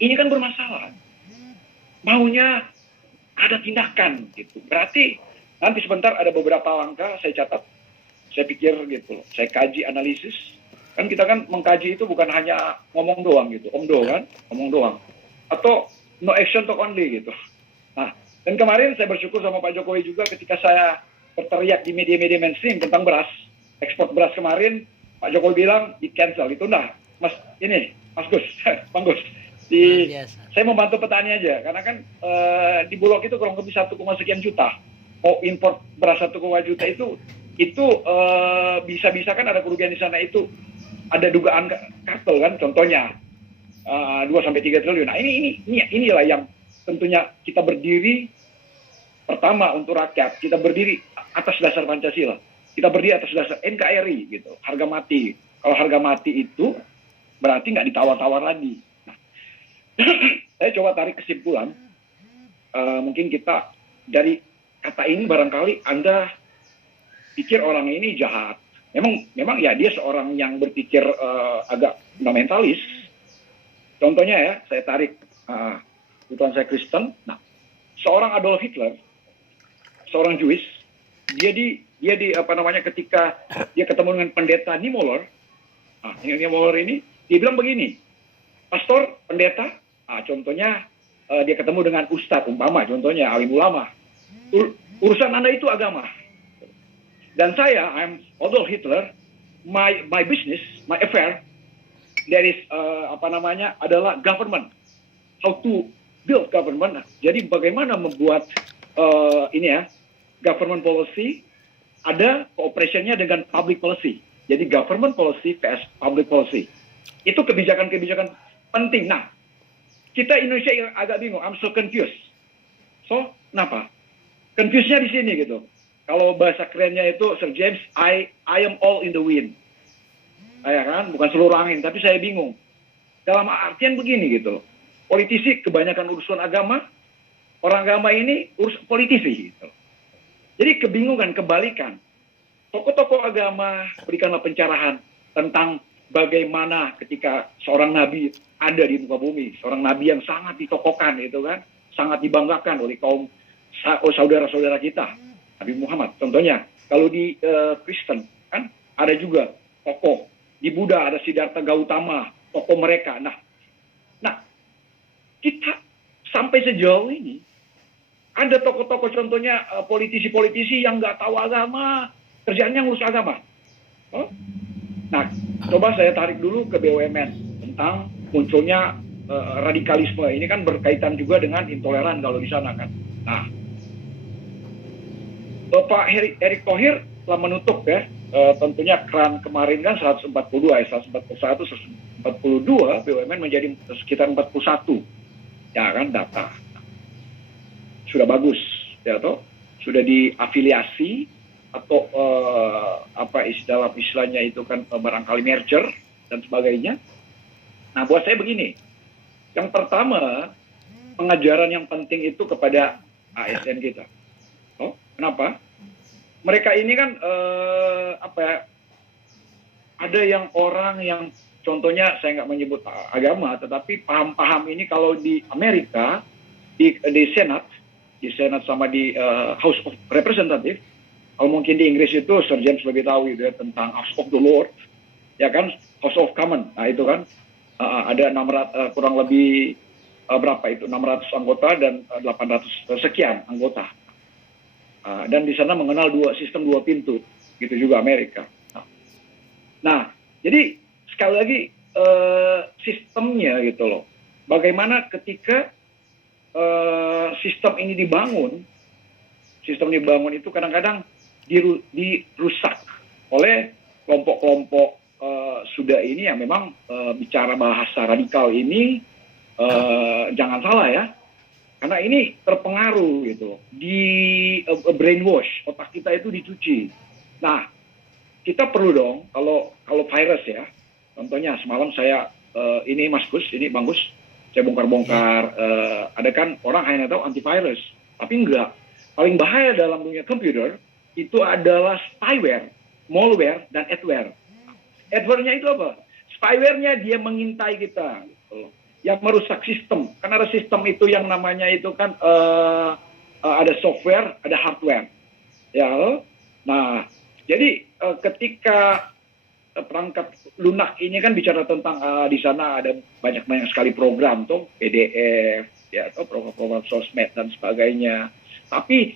ini kan bermasalah. Maunya ada tindakan gitu. Berarti nanti sebentar ada beberapa langkah saya catat, saya pikir gitu, saya kaji analisis. Kan kita kan mengkaji itu bukan hanya ngomong doang gitu, omdo kan, ngomong doang. Atau no action talk only gitu. Nah, dan kemarin saya bersyukur sama Pak Jokowi juga ketika saya berteriak di media-media mainstream tentang beras, ekspor beras kemarin, Pak Jokowi bilang di cancel, ditunda. Mas, ini, Mas Gus, Bang Gus, saya membantu petani aja, karena kan di Bulog itu kurang lebih 1, sekian juta. Mau import beras 1, juta itu bisa-bisa kan ada kerugian di sana, itu ada dugaan kartel kan, contohnya 2-3 triliun. Nah inilah yang tentunya kita berdiri pertama untuk rakyat, kita berdiri atas dasar Pancasila, kita berdiri atas dasar NKRI gitu, harga mati. Kalau harga mati itu berarti nggak ditawar-tawar lagi. Nah, saya coba tarik kesimpulan, mungkin kita dari kata ini barangkali Anda pikir orang ini jahat. Memang ya dia seorang yang berpikir agak fundamentalis. Contohnya ya, saya tarik, kebetulan saya Kristen. Nah, seorang Adolf Hitler, seorang Jewish, dia di apa namanya, ketika dia ketemu dengan pendeta Niemöller, Niemöller ini dia bilang begini, pastor, pendeta, contohnya dia ketemu dengan ustadz umpama, contohnya alim ulama, urusan Anda itu agama. Dan saya, I'm Adolf Hitler, my business, my affair, that is adalah government, how to build government. Jadi bagaimana membuat government policy, ada cooperation-nya dengan public policy. Jadi government policy vs public policy. Itu kebijakan-kebijakan penting. Nah, kita Indonesia yang agak bingung, I'm so confused. So, kenapa? Confuse-nya di sini gitu. Kalau bahasa kerennya itu, Sir James, I am all in the wind. Ya kan, bukan seluruh angin, tapi saya bingung. Dalam artian begini gitu. Politisi kebanyakan urusan agama, orang agama ini urus politisi gitu. Jadi kebingungan, kebalikan. Tokoh-tokoh agama berikanlah pencerahan tentang bagaimana ketika seorang nabi ada di muka bumi, seorang nabi yang sangat ditokohkan itu kan, sangat dibanggakan oleh kaum saudara-saudara kita, Nabi Muhammad. Contohnya kalau di Kristen kan ada juga tokoh, di Buddha ada Siddhartha Gautama, tokoh mereka. Nah kita sampai sejauh ini ada tokoh-tokoh, contohnya politisi-politisi yang nggak tahu agama, kerjaannya ngurus agama. Nah, coba saya tarik dulu ke BUMN tentang munculnya radikalisme. Ini kan berkaitan juga dengan intoleran kalau di sana kan. Nah, Bapak Erick Thohir telah menutup ya, tentunya keran kemarin kan 142 ya, 141, 142 BUMN menjadi sekitar 41. Ya kan, data sudah bagus ya toh, sudah diafiliasi atau istilahnya itu kan barangkali merger dan sebagainya. Nah, buat saya begini, yang pertama pengajaran yang penting itu kepada ASN kita. Kenapa? Mereka ini kan ada yang orang yang contohnya saya nggak menyebut agama, tetapi paham-paham ini kalau di Amerika di Senat sama di House of Representative. Kalau mungkin di Inggris itu Sir James lebih tahu gitu ya, tentang House of the Lord, ya kan, House of Commons. Nah itu kan ada 600 kurang lebih berapa itu, 600 anggota dan 800 sekian anggota. Dan di sana mengenal sistem dua pintu, gitu juga Amerika. Nah, jadi sekali lagi sistemnya gitu loh. Bagaimana ketika sistem ini dibangun itu kadang-kadang dirusak oleh kelompok-kelompok sudah ini yang memang bicara bahasa radikal ini, jangan salah ya, karena ini terpengaruh gitu, di brainwash, otak kita itu dicuci. Nah, kita perlu dong, kalau virus ya, contohnya semalam saya ini Mas Gus, ini Bang Gus, saya bongkar-bongkar, ada kan orang hanya tahu antivirus, tapi enggak. Paling bahaya dalam dunia komputer itu adalah spyware, malware, dan adware. Adware-nya itu apa? Spyware-nya dia mengintai kita. Gitu. yang merusak sistem. Karena ada sistem itu yang namanya itu kan ada software, ada hardware. Ya, nah jadi ketika perangkat lunak ini kan bicara tentang di sana ada banyak sekali program tuh PDF, ya, atau program-program sosmed dan sebagainya. Tapi